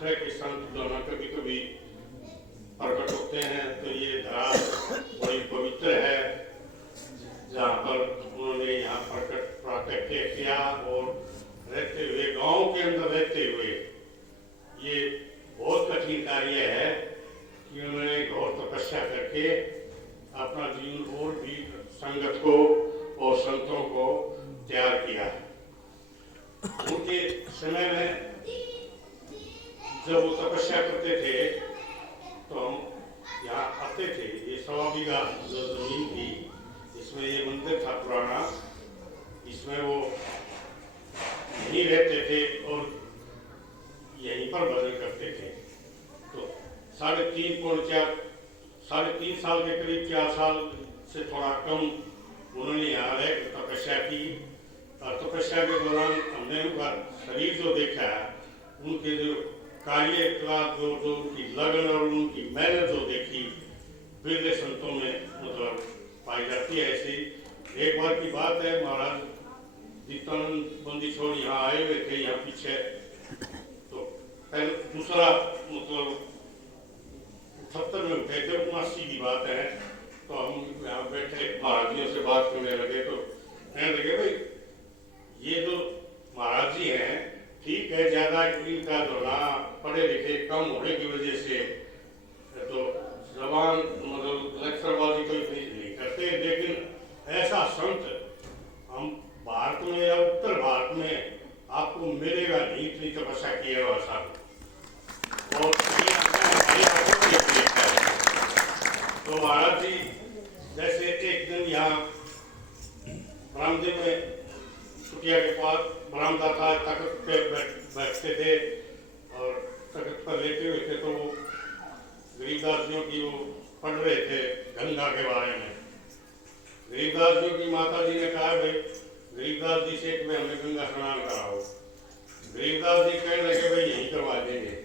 तरह के संत जो ना कभी कभी प्रकट होते हैं, तो ये धरा बड़ी पवित्र है जहाँ पर उन्होंने यहाँ प्रकट प्राकट्य किया और रहते हुए गांव के अंदर रहते हुए ये बहुत कठिन कार्य है कि उन्होंने घोर तपस्या करके अपना जीवन और भी संगत को और संतों को तैयार किया। उनके समय में जब वो तपस्या करते थे तो हम यहाँ आते थे। ये 1.25 बीघा जो जमीन थी, इसमें ये मंदिर था पुराना, इसमें वो यहीं रहते थे और यहीं पर भजन करते थे। तो 3.5 साल के करीब 4 साल से थोड़ा कम उन्होंने यहाँ रह तपस्या की। और तपस्या के दौरान हमने उनका शरीर जो देखा है, उनके जो कार्यकलाप जो उनकी लगन और उनकी मेहनत जो देखी, बिरले संतों में मतलब पाई जाती है। ऐसी एक बार की बात है, महाराज दीप्तानंद बंदी छोड़ यहाँ आए हुए थे यहाँ पीछे। तो पहले दूसरा मतलब 78 में उठे थे, 79 की बात है। तो हम यहाँ बैठे महाराजियों से बात करने लगे तो कहने लगे, भाई ये जो महाराज जी हैं, ठीक है ज्यादा इनका जो ना पढ़े लिखे कम होने की वजह से तो जबान मतलब लेक्चरबाजी तो इतनी नहीं करते, लेकिन ऐसा संत हम भारत में या उत्तर भारत में आपको मिलेगा नहीं, इतनी तपस्या किए हुआ साहब। और तो महाराज जी जैसे एक दिन यहाँ बरामदे में कुटिया के पास बरामदा था, तख्त पे बैठते थे और तख्त पर लेटे हुए थे। तो वो गरीबदास जियों की वो पढ़ रहे थे गंगा के बारे में। गरीबदास जियों की माता जी ने कहा, भाई गरीबदास जी से कि हमें गंगा स्नान कराओ। गरीबदास जी कहने लगे, भाई यहीं करवा देंगे।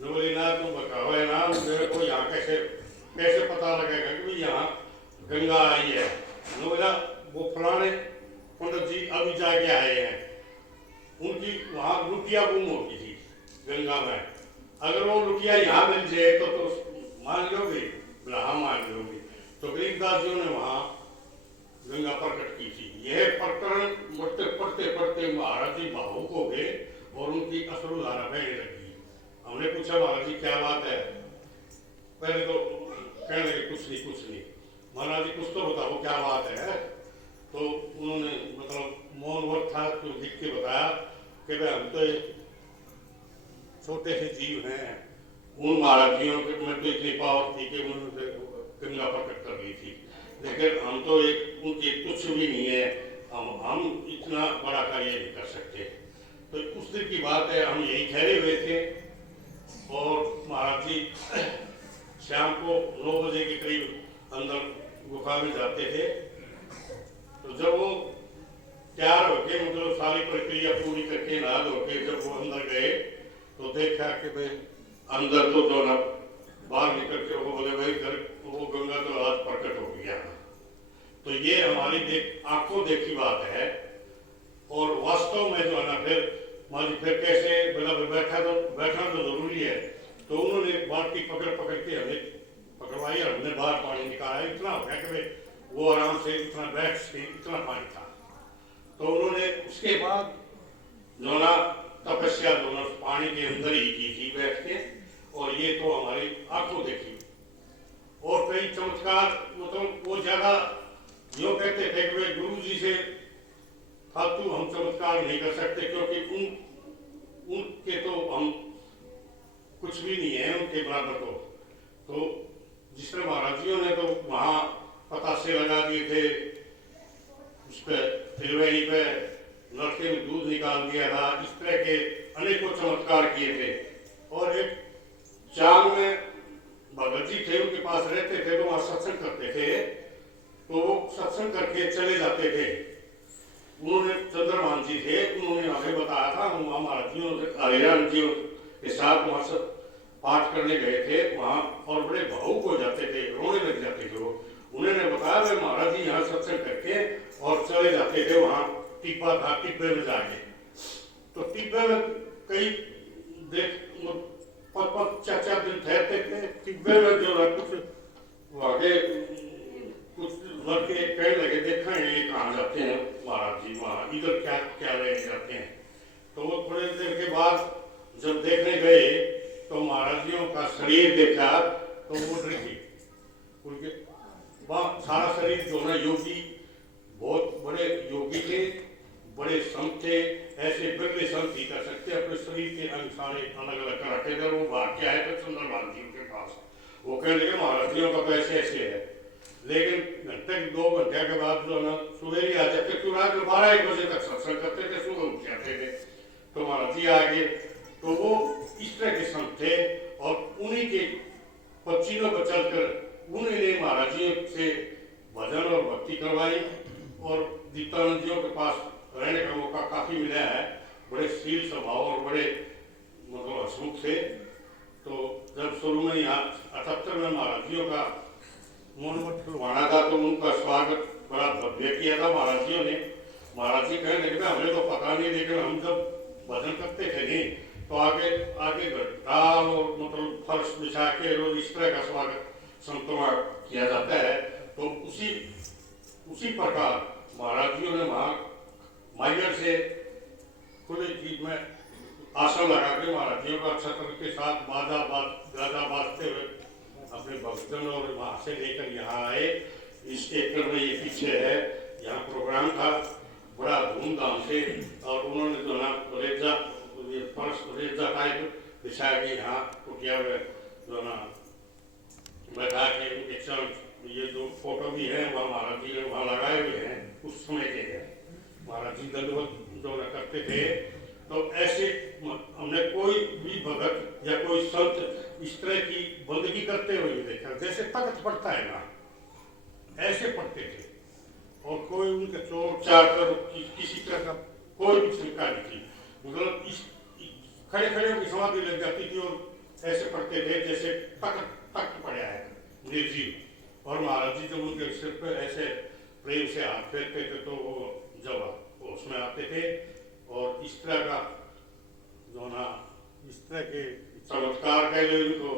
बोले ना तुम बताओ है ना, मेरे को यहाँ कैसे पता लगेगा कि यहाँ गंगा आई है। बोला वो फलाने पंडित जी अभी जाके आए हैं, उनकी वहाँ लुटिया गुम होती थी गंगा में। अगर वो लुटिया यहाँ मिल जाए तो मान लोगे? बोला हाँ मान लोगे। तो गरीबदास जी ने वहाँ गंगा प्रकट की थी। यह प्रकरण पढ़ते पढ़ते महाराज जी भावुक हो गए और उनकी अश्रुधारा बहने लगी। हमने पूछा, महाराज जी क्या बात है? पहले तो कहने लगे कुछ नहीं। महाराज जी कुछ तो बताओ क्या बात है। तो उन्होंने मतलब मौन व्रत था तो लिख के बताया कि भाई हम तो छोटे से जीव हैं, उन महाराजियों के में तो इतनी पावर थी कि उन्होंने गंगा प्रकट कर दी थी, लेकिन हम तो उनके कुछ भी नहीं है, हम इतना बड़ा कार्य नहीं कर सकते। तो उस दिन की बात है, हम यही ठहरे हुए थे और महाराज जी शाम को 9 बजे के करीब अंदर गुफा में जाते थे। तो जब वो तैयार होके मतलब सारी प्रक्रिया पूरी करके नहा धोके जब वो अंदर गए तो देखा कि भाई अंदर तो दोनों बाहर निकल के वो बोले, भाई वो गंगा तो आज प्रकट हो गया। तो ये हमारी आंखों देखी बात है। और वास्तव में जो है ना फिर कैसे मतलब बैठना तो जरूरी है। तो उन्होंने बाल्टी पकड़ के हमें पकड़वाई और हमने बाहर पानी निकाला। इतना हो गया कि वो आराम से इतना बैठ के इतना पानी था। तो उन्होंने उसके बाद जो ना तपस्या दोनों पानी के अंदर ही की थी बैठ के, और ये तो हमारी आंखों देखी। और कई चमत्कार मतलब वो ज्यादा जो कहते थे कि वे गुरु जी से फालतू हम चमत्कार नहीं कर सकते, क्योंकि उनके तो हम कुछ भी नहीं है उनके बराबर। तो जिस तरह महाराजियों ने तो वहाँ पतासे लगा दिए थे, उस पर त्रिवेणी पे लड़के में दूध निकाल दिया था, इस तरह के अनेकों चमत्कार किए थे। और एक चांद में भगत जी थे, उनके पास रहते थे तो वहाँ सत्संग करते थे। तो वो सत्संग करके चले जाते थे। उन्होंने चंद्रमान जी थे, उन्होंने हमें बताया था, हम महाराजियों हरियाण जी के साथ वहाँ सब पाठ करने गए थे वहाँ, और बड़े भावुक हो जाते थे, रोने लग जाते थे वो। उन्होंने बताया वे महाराज जी यहाँ सत्संग करके और चले जाते थे वहाँ टिब्बा था, टिब्बे में जाके। तो टिब्बे में कई पाँच पाँच चार चार दिन ठहरते थे। टिब्बे में जो है कुछ आगे कुछ लड़के कहने लगे, देखा ये कहाँ जाते हैं महाराज जी, वहाँ इधर क्या क्या लेने जाते हैं। तो वो थोड़ी देर के बाद जब देखने गए तो महाराज जियों का शरीर देखा तो वो देखिए उनके वहाँ सारा शरीर जो है योगी, बहुत बड़े योगी थे, बड़े संत थे। ऐसे बिरले संत ही कर सकते अपने शरीर के अंग सारे अलग अलग कर रखे थे। वो बात क्या है तो सुंदरलाल जी के पास वो कहने लगे महाराज जियों का तो ऐसे ऐसे है। लेकिन घंटे 2 घंटे के बाद जो ना सुबह ही आ जाते थे, रात में 12-1 बजे तक सत्संग करते थे, सुबह उठ जाते थे। तो महाराज जी आगे तो वो इस तरह के संत थे और उन्हीं के पच्चीनों पर चलकर उन्होंने महाराज जी से भजन और भक्ति करवाई और दीप्तानंद जियों के पास रहने का मौका काफी मिला है। बड़े शील स्वभाव और बड़े मतलब हसमुख थे। तो जब शुरू में यहाँ 78 में महाराज जियों का मोहम्मद खुलवाना था तो उनका स्वागत बड़ा भव्य किया था महाराज जियों ने। महाराज जी कहने लगे हमें तो पता नहीं, लेकिन हम जब भजन करते थे नहीं तो आगे आगे घटाल और मतलब फर्श बिछा के रोज इस तरह का स्वागत संतों का किया जाता है। तो उसी प्रकार महाराज जियों ने वहाँ माइयर से खुले चीज में आसन लगा के महाराज जियों का छत्र के साथ गाजा बाजते हुए अपने भक्तजन और वहाँ से लेकर यहाँ आए। इस एकड़ में ये पीछे है, यहाँ प्रोग्राम था बड़ा धूमधाम से और उन्होंने जो ना रेजा टाइप बिछा के यहाँ कुटिया में जो ना बैठा के उनके चरण ये जो फोटो भी है वहाँ महाराज जी ने वहाँ लगाए हुए हैं, उस समय के हैं। महाराज जी दंडवत जो ना करते थे। तो ऐसे हमने कोई भी भगत या कोई संत इस तरह की बंदगी करते हुए नहीं देखा। जैसे तख्त पड़ता है ना ऐसे पढ़ते थे और कोई उनके चोर चार कर किसी तरह का कोई भी शंका नहीं थी। मतलब इस खड़े खड़े उनकी समाधि लग जाती थी और ऐसे पढ़ते थे जैसे तख्त पड़ा है निर्जीव। और महाराज जी जब उनके सिर पर ऐसे प्रेम से हाथ फेरते थे तो वो जब उसमें आते थे और इस तरह का जो ना इस तरह के चमत्कार कह लो इनको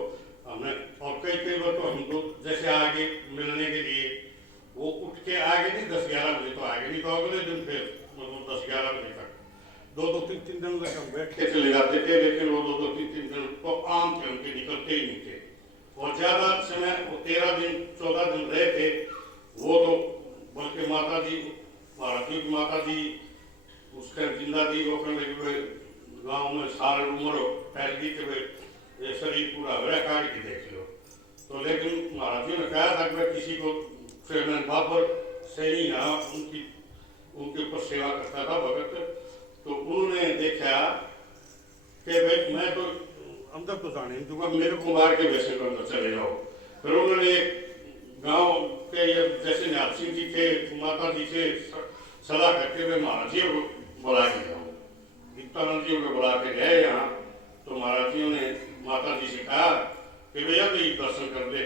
हमने। और कई बार तो हम लोग जैसे आगे मिलने के लिए वो उठ के आगे नहीं 10-11 बजे तो आगे नहीं, तो अगले दिन फिर मतलब 10-11 बजे तक 2-3 दिन तक हम बैठ के चले जाते थे। लेकिन वो 2-3 दिन तो आम थे, उनके निकलते ही नहीं थे। और ज्यादा समय वो 13 दिन 14 दिन रहे थे वो तो, बल्कि माता जी महाराज जी की माता जी उसके जिंदा थी। वो कहने लगे गाँव में सारे उम्र फैल गई कि शरीर पूरा हो काट के देख लो। तो लेकिन महाराज जी ने कहा था कि किसी को बाबर से ही यहाँ उनके ऊपर सेवा करता था भगत। तो उन्होंने देखा कि भाई मैं तो अंदर तो जाने नहीं दूंगा, मेरे कुमार के वैसे को अंदर चले जाओ। फिर उन्होंने एक गाँव के जैसे निहाल सिंह जी थे माता जी से सलाह करते हुए महाराज जी को बुला के जाओ। दीप्तानंद जी को बुला के गए यहाँ। तो महाराज जी ने माता जी से कहा कि भैया तो दर्शन कर ले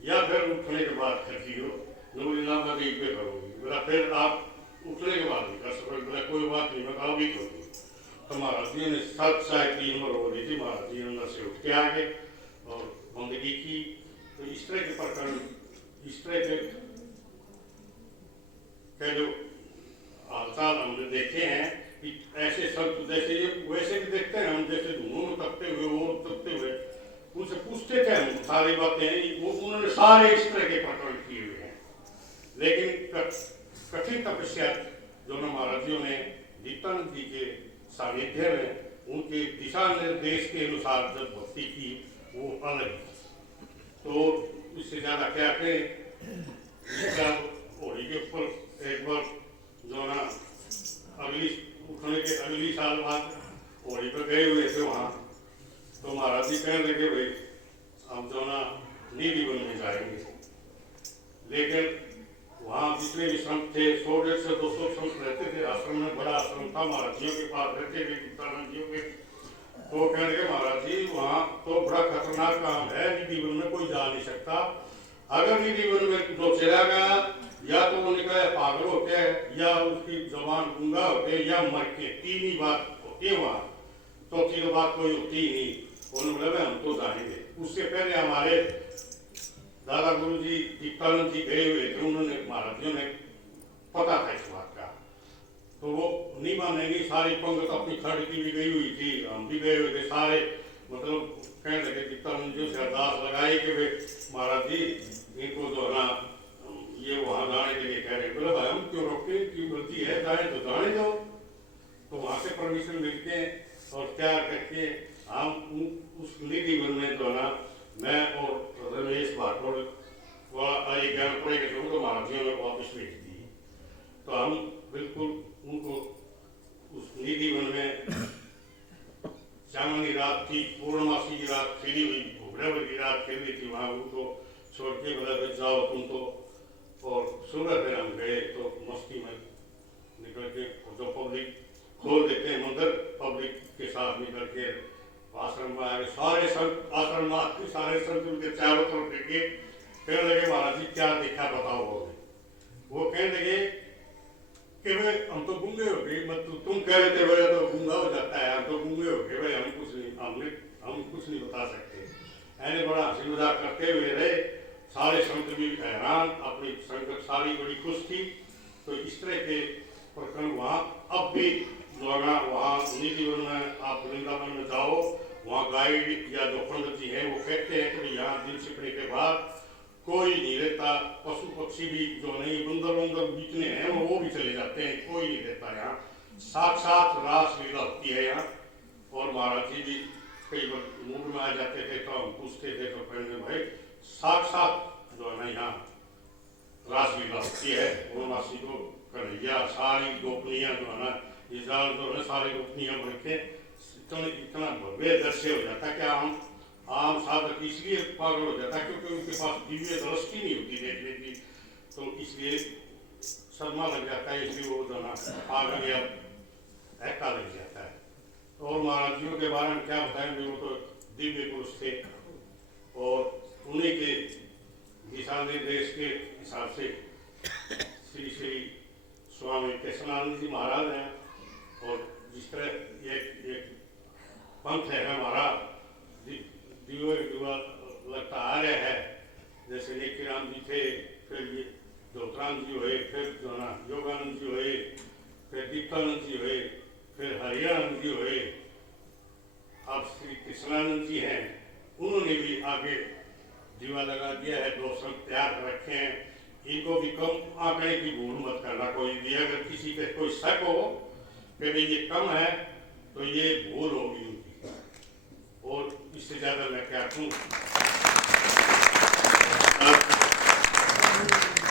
या फिर उठने के बाद करती हो, नूरी नाम का पे करोगी। बोला फिर आप उठने के बाद नहीं कर सकोगे। बोला कोई बात नहीं, मैं कहा भी करूँगी। तो महाराज जी ने 7-3 उम्र हो रही थी, महाराज जी अंदर से उठ के आ गए और बंदगी की। तो इस तरह के प्रकरण, इस तरह के जो हालचाल हमने देखे हैं कि ऐसे संत जैसे ये वैसे भी देखते हैं हम, जैसे धुनों में तपते हुए वो तपते हुए उनसे पूछते थे हम सारी बातें, वो उन्होंने सारे इस तरह के प्रकरण किए हुए हैं। लेकिन कठिन तपस्या जो न महाराज जियों ने दीप्तानंद जी के सानिध्य में उनके दिशा निर्देश के अनुसार जब भक्ति की वो अलग। तो इससे ज्यादा क्या करें। होली के ऊपर एक बार जो ना अगली साल बाद होली पर गए हुए थे वहाँ। तो महाराज जी कहने लगे भाई हम जो ना निधि वन में जाएंगे। लेकिन वहाँ जितने भी संत थे 100-150 संत रहते थे। आश्रम में बड़ा आश्रम था, महाराज जियों के पास रहते थे दीप्तानंद जियों के। तो कहने लगे महाराज जी वहाँ तो बड़ा खतरनाक काम है, निधि वन में कोई जा नहीं सकता। अगर निधि वन में जो चला गया या तो वो निकले पागल होते हैं या उसकी जबान गूंगा होते या मर के, 3 ही बात होती है वहाँ, चौथी तो बात कोई होती ही नहीं। उन्होंने बोला भाई हम तो जाएंगे। उससे पहले हमारे दादा गुरु जी दीप्तानंद जी गए हुए थे, उन्होंने महाराजियों ने पता था इस बात का, तो वो नहीं मानेंगे। सारी पंगत अपनी खड़ की भी गई हुई थी, हम भी गए हुए थे सारे, मतलब कहने लगे दीप्तानंद जी से अरदास लगाई कि वे महाराज जी इनको जो है ना ये वहाँ जाने के लिए कह रहे हैं। बोले भाई हम क्यों रोके, क्यों गलती है, जाए तो जाने दो। तो वहाँ से परमिशन मिलते हैं और तैयार करके हम उस निधि वन में जो है ना मैं और रमेश भाटोड़ वाला एक ज्ञान पड़ेगा तो महाराजियों ने वापस भेज दी। तो हम बिल्कुल उनको उस निधि वन में चांदनी रात थी, पूर्णमासी की रात खिली हुई, भूगड़ेवर की रात खिल रही थी, वहाँ उनको छोड़ के बोला जाओ तुम तो। और सुबह फिर हम गए तो मस्ती में निकल के जो पब्लिक खोल देते हैं मंदिर, पब्लिक के साथ निकल के आश्रम में आए। सारे संत आश्रम में सारे संत उनके चारों तरफ देखे, कहने लगे महाराज जी क्या देखा बताओ। वो कहने लगे कि भाई हम तो गूंगे हो गए, मतलब तुम कह रहे थे भाई तो गूंगा हो जाता है, हम तो गूंगे हो गए भाई, हम कुछ नहीं बता सकते। ऐसे बड़ा हंसी मजाक करते हुए रहे। सारे संत भी हैरान, अपनी संगत सारी बड़ी खुश थी। तो इस तरह के प्रकरण वहाँ अब भी लोग वहाँ निधि वन में आप वृंदावन में जाओ, वहाँ गाइड या जो पंडित जी हैं वो कहते हैं कि यहाँ दिन छिपने के बाद कोई नहीं रहता, पशु पक्षी भी जो नहीं बंदर बीतने हैं वो भी चले जाते हैं, कोई नहीं रहता यहाँ। साक्षात रास लीला होती है यहाँ। और महाराज जी भी कई बार मूड में आ जाते थे तो हम पूछते थे तो कहने भाई साक्षात जो है ना यहाँ रास लीला होती है। पूर्णमासी को कन्हैया सारी गोपनियाँ जो है ना इजराइल जो है सारी गोपनियाँ बढ़ के इतना भव्य दृश्य हो जाता है कि आम साधक इसलिए पागल हो जाता है क्योंकि उनके पास दिव्य दृष्टि नहीं होती देखने की, तो इसलिए सदमा लग जाता है, इसलिए वो जो ना पागल या ऐका लग जाता है। और महाराजियों के बारे में क्या बताएंगे, वो तो दिव्य पुरुष थे और उन्हीं के दिशा निर्देश के हिसाब से श्री श्री स्वामी केशवानंद जी महाराज हैं। और जिस तरह एक पंथ है हमारा दिव्य लगता आ रहा है, जैसे नेकीराम जी थे, फिर ये धोतराम जी हुए, फिर जो ना योगानंद जी हुए, फिर दीप्तानंद जी हुए, फिर हरियानंद जी हुए, अब श्री कृष्णानंद जी हैं। उन्होंने भी आगे दीवा लगा दिया है, 2 संत तैयार कर रखे हैं। इनको भी कम आंकड़े की भूल मत करना कोई भी, अगर किसी पे कोई शक हो कि भाई ये कम है तो ये भूल होगी उनकी, और इससे ज्यादा मैं क्या कहूँ।